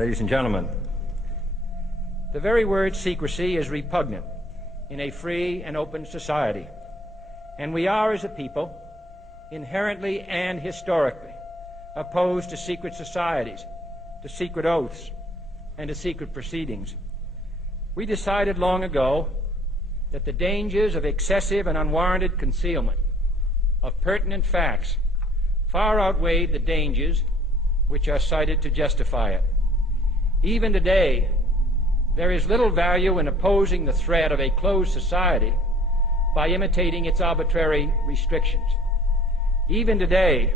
Ladies and gentlemen, the very word secrecy is repugnant in a free and open society, and we are, as a people, inherently and historically opposed to secret societies, to secret oaths, and to secret proceedings. We decided long ago that the dangers of excessive and unwarranted concealment of pertinent facts far outweighed the dangers which are cited to justify it. Even today, there is little value in opposing the threat of a closed society by imitating its arbitrary restrictions. Even today,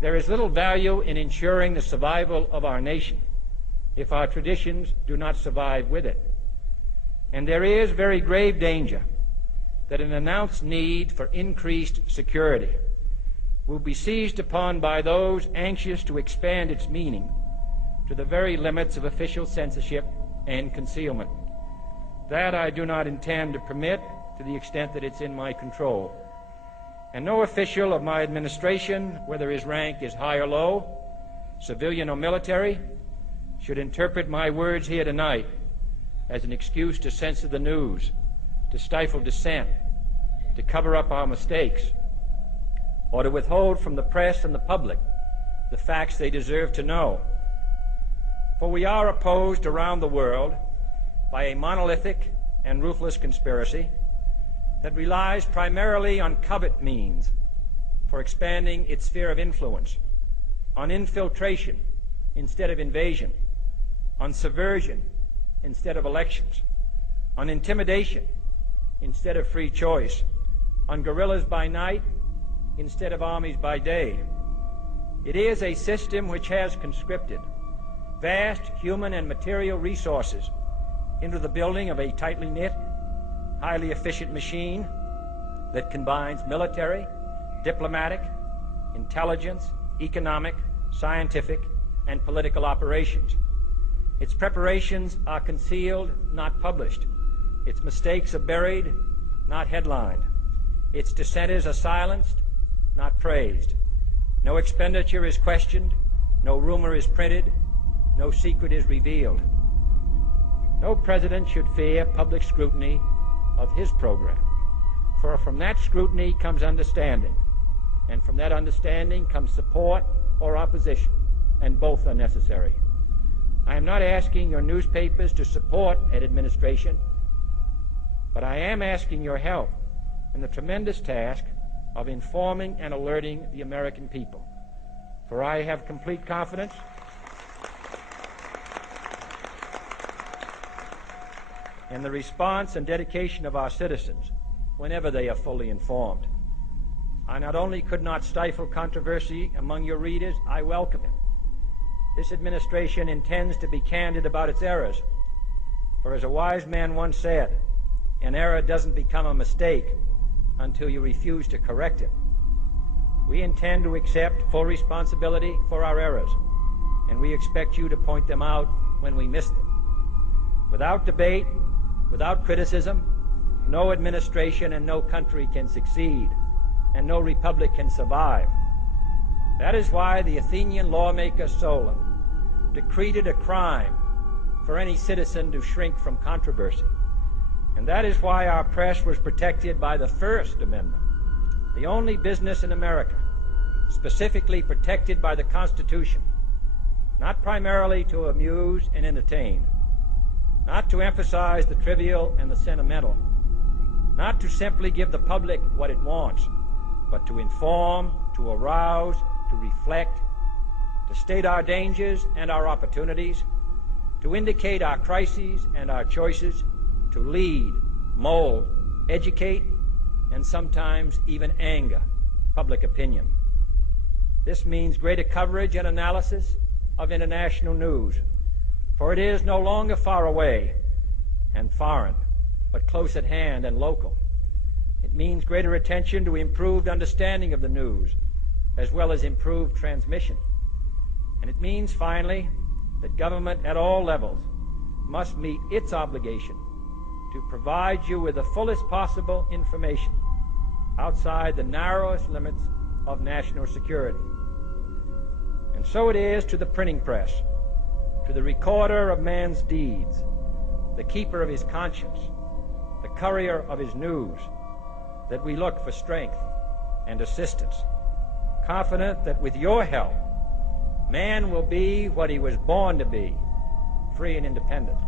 there is little value in ensuring the survival of our nation if our traditions do not survive with it. And there is very grave danger that an announced need for increased security will be seized upon by those anxious to expand its meaning to the very limits of official censorship and concealment. That I do not intend to permit to the extent that it's in my control. And no official of my administration, whether his rank is high or low, civilian or military, should interpret my words here tonight as an excuse to censor the news, to stifle dissent, to cover up our mistakes, or to withhold from the press and the public the facts they deserve to know. For we are opposed around the world by a monolithic and ruthless conspiracy that relies primarily on covert means for expanding its sphere of influence, on infiltration instead of invasion, on subversion instead of elections, on intimidation instead of free choice, on guerrillas by night instead of armies by day. It is a system which has conscripted vast human and material resources into the building of a tightly knit, highly efficient machine that combines military, diplomatic, intelligence, economic, scientific, and political operations. Its preparations are concealed, not published. Its mistakes are buried, not headlined. Its dissenters are silenced, not praised. No expenditure is questioned, no rumor is printed, no secret is revealed. No president should fear public scrutiny of his program, for from that scrutiny comes understanding, and from that understanding comes support or opposition, and both are necessary. I am not asking your newspapers to support an administration, but I am asking your help in the tremendous task of informing and alerting the American people. For I have complete confidence in the response and dedication of our citizens whenever they are fully informed. I not only could not stifle controversy among your readers, I welcome it. This administration intends to be candid about its errors, for as a wise man once said, an error doesn't become a mistake until you refuse to correct it. We intend to accept full responsibility for our errors, and we expect you to point them out when we miss them. Without debate, without criticism, no administration and no country can succeed, and no republic can survive. That is why the Athenian lawmaker Solon decreed it a crime for any citizen to shrink from controversy. And that is why our press was protected by the First Amendment, the only business in America specifically protected by the Constitution, not primarily to amuse and entertain, not to emphasize the trivial and the sentimental, not to simply give the public what it wants, but to inform, to arouse, to reflect, to state our dangers and our opportunities, to indicate our crises and our choices, to lead, mold, educate, and sometimes even anger public opinion. This means greater coverage and analysis of international news, for it is no longer far away and foreign, but close at hand and local. It means greater attention to improved understanding of the news, as well as improved transmission. And it means, finally, that government at all levels must meet its obligation to provide you with the fullest possible information outside the narrowest limits of national security. And so it is to the printing press, to the recorder of man's deeds, the keeper of his conscience, the courier of his news, that we look for strength and assistance, confident that with your help, man will be what he was born to be, free and independent.